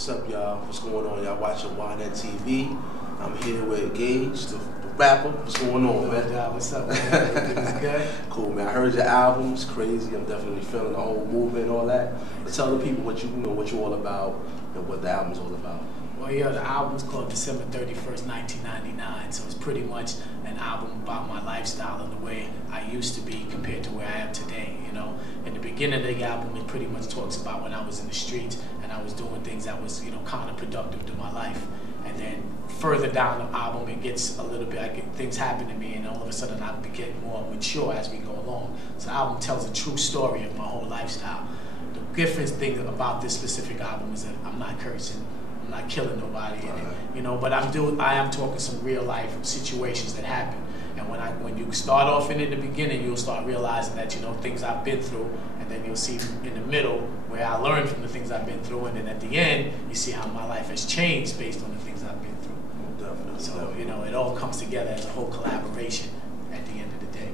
What's up, y'all? What's going on? Y'all watching YNet TV. I'm here with Gage, the rapper. What's going on, man? What's up, man? Everything's good? Cool, man. I heard your album. It's crazy. I'm definitely feeling the whole movement and all that. But tell the people what you know, what you're all about, and what the album's all about. Well, yeah, the album's called December 31st, 1999, so it's pretty much an album about my lifestyle and the way I used to be compared to where I am today, you know. In the beginning of the album, it pretty much talks about when I was in the streets and I was doing things that was, you know, counterproductive to my life. And then further down the album, it gets a little bit, things happen to me, and all of a sudden I get more mature as we go along. So the album tells a true story of my whole lifestyle. The different thing about this specific album is that I'm not cursing. I'm not killing nobody in it, you know, but I am talking some real life situations that happen. And when you start off in the beginning, you'll start realizing that, you know, things I've been through, and then you'll see in the middle where I learned from the things I've been through, and then at the end, you see how my life has changed based on the things I've been through. Definitely. So, you know, it all comes together as a whole collaboration at the end of the day.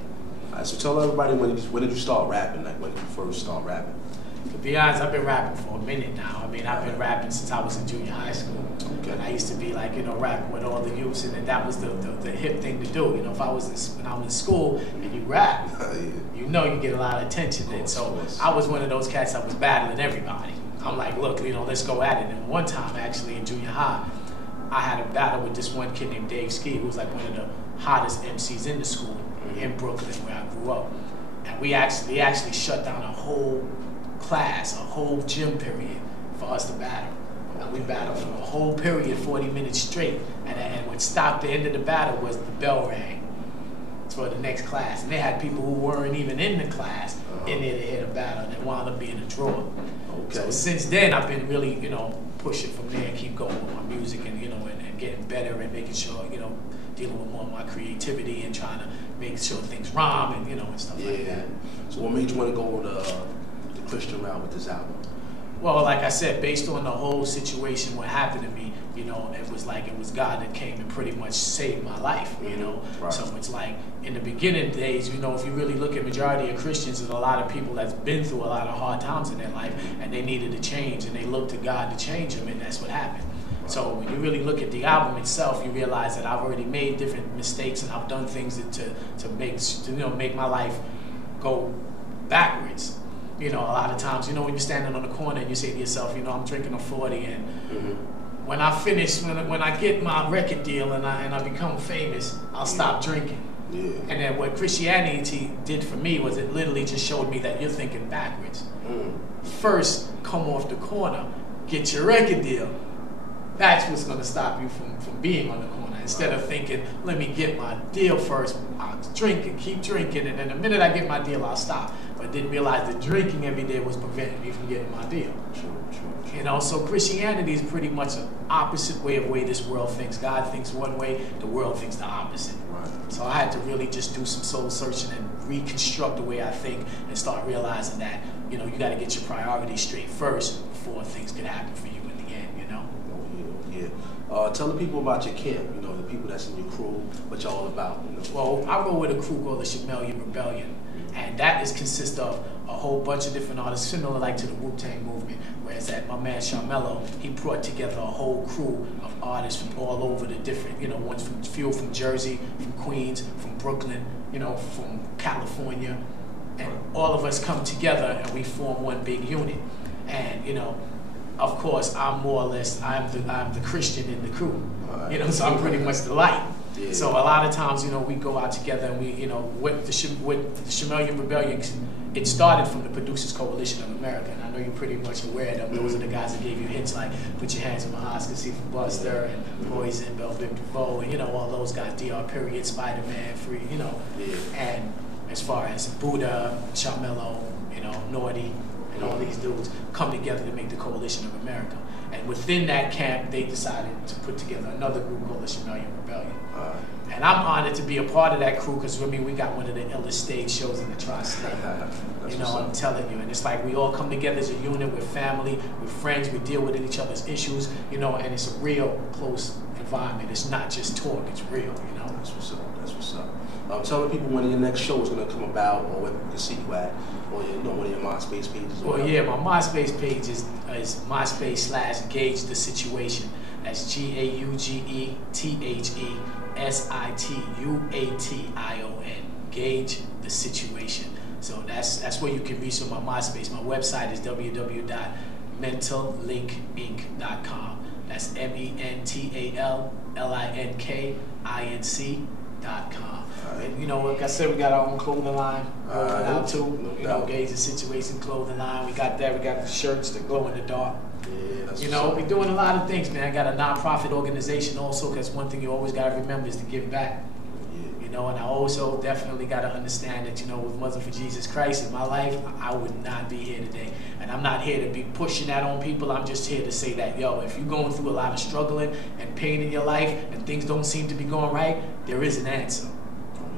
All right, so tell everybody when did you start rapping? Like, when did you first start rapping? To be honest, I've been rapping for a minute now. I mean, I've been rapping since I was in junior high school. Okay. And I used to be like, you know, rapping with all the youths, and that was the hip thing to do. You know, when I was in school and you rap, you know you get a lot of attention. And so I was one of those cats that was battling everybody. I'm like, look, you know, let's go at it. And one time, actually, in junior high, I had a battle with this one kid named Dave Ski, who was like one of the hottest MCs in the school in Brooklyn, where I grew up. And we actually shut down a whole class, a whole gym period for us to battle. And we battled for a whole period, 40 minutes straight. And what stopped the end of the battle was the bell rang for the next class. And they had people who weren't even in the class in there to hear the battle, and it wound up being a draw. Okay. So since then, I've been really, you know, pushing from there and keep going with my music, and, you know, and getting better and making sure, you know, dealing with more of my creativity and trying to make sure things rhyme and, you know, and stuff like that. So what made you want to go the Christian route with this album? Well, like I said, based on the whole situation, what happened to me, you know, it was God that came and pretty much saved my life, you know. Right. So it's like, in the beginning days, you know, if you really look at majority of Christians, there's a lot of people that's been through a lot of hard times in their life, and they needed to change, and they looked to God to change them, and that's what happened. So when you really look at the album itself, you realize that I've already made different mistakes, and I've done things to make my life go backwards. You know, a lot of times, you know, when you're standing on the corner and you say to yourself, you know, I'm drinking a 40, and when I finish, when I get my record deal and I become famous, I'll stop drinking. And then what Christianity did for me was it literally just showed me that you're thinking backwards. First, come off the corner, get your record deal. That's what's going to stop you from being on the corner. Instead of thinking, let me get my deal first, I'll drink and keep drinking, and then the minute I get my deal, I'll stop. But I didn't realize that drinking every day was preventing me from getting my deal. True. You know, so Christianity is pretty much an opposite way this world thinks. God thinks one way, the world thinks the opposite. Right. So I had to really just do some soul searching and reconstruct the way I think and start realizing that, you know, you got to get your priorities straight first before things can happen for you in the end, you know? Tell the people about your camp, you know, the people that's in your crew, what y'all all about, you know. Well, I roll with a crew called the Chameleon Rebellion, and that consists of a whole bunch of different artists, similar like to the Wu-Tang movement, whereas that my man Sharmello, he brought together a whole crew of artists from all over the different, you know, ones from Jersey, from Queens, from Brooklyn, you know, from California, and all of us come together and we form one big unit. And, you know, of course, I'm more or less, I'm the Christian in the crew, you know, so I'm pretty much the light. So a lot of times, you know, we go out together and we, you know, with the Chameleon Rebellion, it started from the Producers Coalition of America, and I know you're pretty much aware of them. Those are the guys that gave you hits like Put Your Hands on My Oscar, C for Buster, and Poison, Bell Big DeVoe, and, you know, all those guys, DR Period, Spider-Man, Free, you know. And as far as Buddha, Sharmello, you know, Naughty, and all these dudes come together to make the Coalition of America. And within that camp, they decided to put together another group called the Chameleon Rebellion. And I'm honored to be a part of that crew because, I mean, we got one of the illest stage shows in the tri-state. You know, I'm telling you. And it's like we all come together as a unit, we're family, we're friends, we deal with each other's issues, you know, and it's a real close environment. It's not just talk, it's real, you know. That's what's up. Tell the people when your next show is going to come about, or where people can see you at, or one of your MySpace pages. Or well, yeah, my MySpace page is MySpace/Gauge the Situation. That's GAUGETHESITUATION. Gauge the Situation. So that's where you can reach on my MySpace. My website is www.mentallinkinc.com. That's mentallinkinc.com. And like I said, we got our own clothing line going out too. Gauge the Situation clothing line. We got that. We got the shirts that glow in the dark. Yeah, that's we're doing a lot of things, man. I got a non-profit organization also, because one thing you always got to remember is to give back. And I also definitely got to understand that, with Mother for Jesus Christ in my life, I would not be here today. And I'm not here to be pushing that on people. I'm just here to say that, if you're going through a lot of struggling and pain in your life and things don't seem to be going right, there is an answer.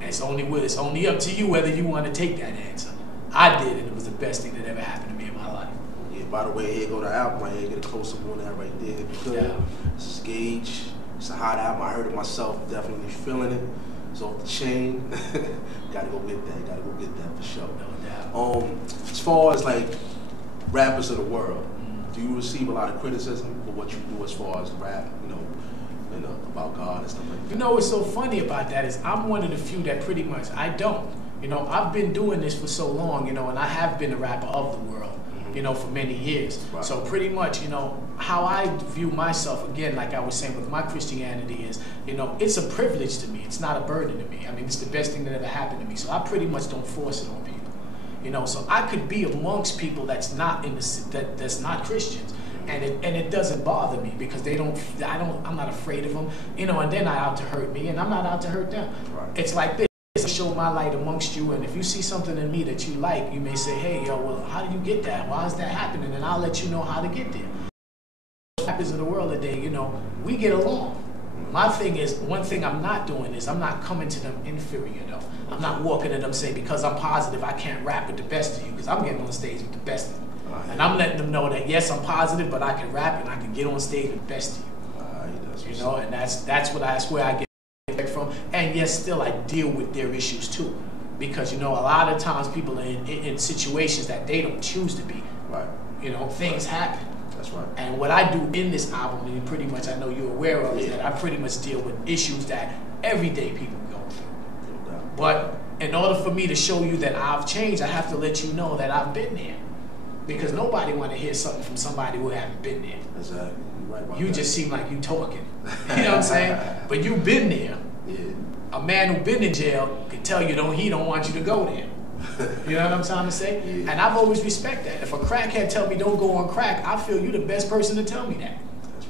And it's only up to you whether you want to take that answer. I did, and it was the best thing that ever happened to me in my life. Yeah, by the way, here go the album right here. Get a close-up on that right there. This is Gauge. It's a hot album. I heard it myself. Definitely feeling it. It's off the chain. Gotta go get that. Gotta go get that for sure. No doubt. As far as like rappers of the world, do you receive a lot of criticism for what you do as far as rap? About God and stuff like that. What's so funny about that is I'm one of the few that pretty much I don't. I've been doing this for so long, and I have been a rapper of the world, for many years. Right. So pretty much, how I view myself, again, like I was saying with my Christianity is, it's a privilege to me. It's not a burden to me. I mean, it's the best thing that ever happened to me. So I pretty much don't force it on people. So I could be amongst people that's not that's not Christians. And it doesn't bother me because I'm not afraid of them, and they're not out to hurt me, and I'm not out to hurt them. Right. It's like this. I show my light amongst you, and if you see something in me that you like, you may say, hey, well, how do you get that? Why is that happening? And I'll let you know how to get there. Rappers of the world today, we get along. My thing is, one thing I'm not doing is I'm not coming to them inferior, though. I'm not walking to them saying, because I'm positive, I can't rap with the best of you, because I'm getting on stage with the best of them. And I'm letting them know that, yes, I'm positive, but I can rap and I can get on stage with the best of you. And that's where I get from. And yes, still I deal with their issues too, because a lot of times people are in situations that they don't choose to be. Right. Things happen. That's right. And what I do in this album, and pretty much I know you're aware of, is that I pretty much deal with issues that everyday people go through. But in order for me to show you that I've changed, I have to let you know that I've been there. Because nobody want to hear something from somebody who haven't been there. Exactly. Right. You just seem like you talking. You know what I'm saying? But you've been there. Yeah. A man who been in jail can tell you he don't want you to go there. You know what I'm trying to say? Yeah. And I've always respect that. If a crackhead tell me don't go on crack, I feel you're the best person to tell me that.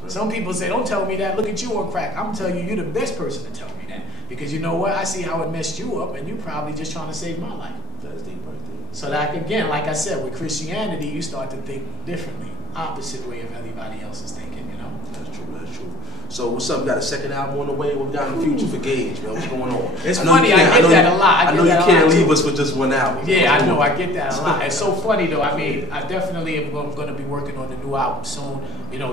Right. Some people say, don't tell me that, look at you on crack. I'm telling you, you're the best person to tell me that. Because you know what? I see how it messed you up, and you probably just trying to save my life. That's deep right there. So that, again, like I said, with Christianity, you start to think differently, opposite way of everybody else is thinking, That's true, that's true. So what's up? You got a second album on the way? What we got in the future for Gauge, man? What's going on? It's funny, I get that a lot. I know you can't leave us with just one album. Yeah, I know, I get that a lot. It's so funny though. I mean, I definitely am going to be working on the new album soon.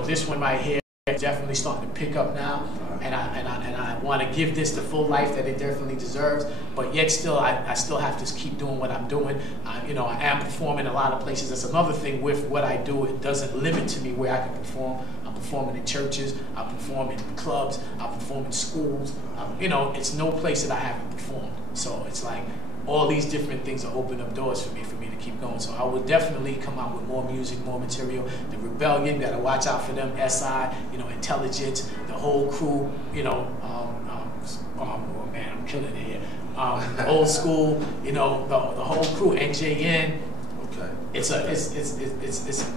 This one right here is definitely starting to pick up now. And I want to give this the full life that it definitely deserves, but yet still I still have to keep doing what I'm doing. I am performing a lot of places. That's another thing with what I do. It doesn't limit to me where I can perform. I'm performing in churches. I perform in clubs. I perform in schools. It's no place that I haven't performed. So it's like all these different things are opening up doors for me to keep going. So I will definitely come out with more music, more material. The Rebellion, gotta watch out for them. SI, Intelligence, the whole crew. Oh man, I'm killing it here. Old School, the whole crew. NJN. Okay. It's a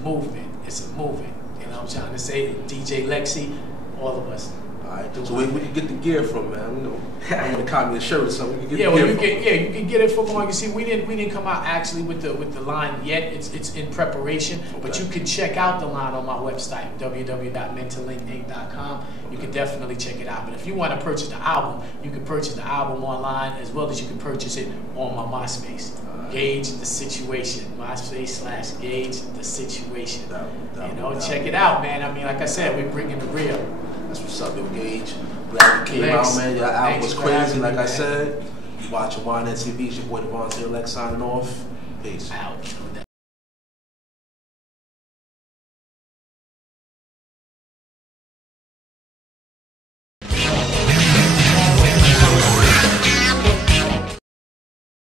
movement. It's a movement. I'm trying to say, DJ Lexi, all of us. All right, so where we can get the gear from, man? I'm gonna copy a shirt or something. We can get you from. can get it from. You can see, we didn't come out actually with the line yet. It's in preparation, but you can check out the line on my website, www.mentallinkinc.com. You can definitely check it out. But if you want to purchase the album, you can purchase the album online as well as you can purchase it on my MySpace. Gauge the Situation. MySpace/Gauge the Situation. Check it out, man. I mean, like I said, we're bringing the real. That's what's up, yo, Gauge. Glad you came out, man. Your album was crazy, like I said. You watching YNN TV. It's your boy Devontae Lex signing off. Peace. Out.